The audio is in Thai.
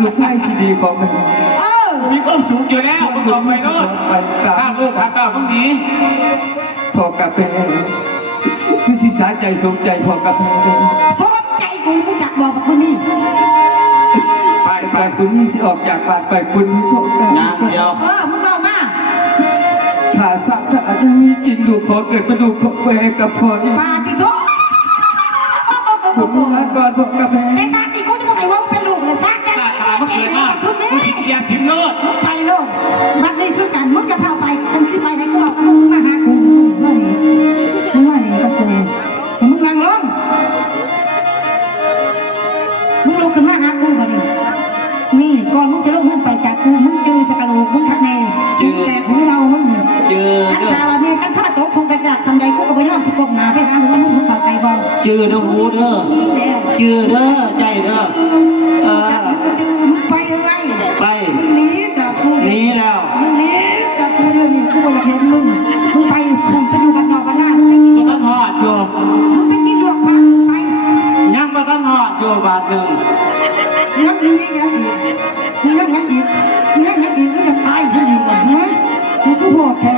ลูกชายที่ดีของแม่มีความสูงอยู่แล้วมึงบอกไปโน่นตามลูกตามมึงดีพ่อกับแม่คือสิสาใจสมใจพ่อกับแม่สมใจกูมึงจักบอกกับคุณนี่ไปคุณนี่สิออกจากบ้านไปคุณนี่พ่อกันงานเชียวมึงบอกมาถ้าสักถ้ายังมีกินดูขอเกิดมาดูขอแม่กับพ่อปาติโต้ผมมาก่อนพ่อกับแม่แต่ชาติกูจะบอกให้ว่าเป็นลูกเลยชาติกันมึงเกิดมามึงสิเกียร์ทิมโลดมึงไปโลดวันนี้คือกันมึงจะพาไปคนขึ้นไปให้กูบอกมึงมาหากูว่าดีมึงว่าดีกับกูแต่มึงนั่งลงมึงลุกขึ้นมาหากูมาดินี่ก่อนมึงจะลงเงินไปจากกูมึงเจอสกโลมึงทักแน่แต่ของเรามึงเจอขันตาวันนี้กันข้าตกคงไปจากสำใดกูก็ไปย้อมสกบหนาไปหามึงมึงเข้าใจบ่เจอเด้อหูเด้อเจอเด้อใจเด้อจือไปอะไรไปหนีจากกูหนีแล้วหนีจากกูเรื่องนี้กูอยากเห็นมึงไปคุณไปอยู่บ้านนอกบ้านนาไปกินต้นหอดอยู่มึงไปกินดอกพังไปยังมาต้นหอดอยู่บาทหนึ่งยังอีกมึงยังอีกมึงยังตายสิมึงคือโหดแท้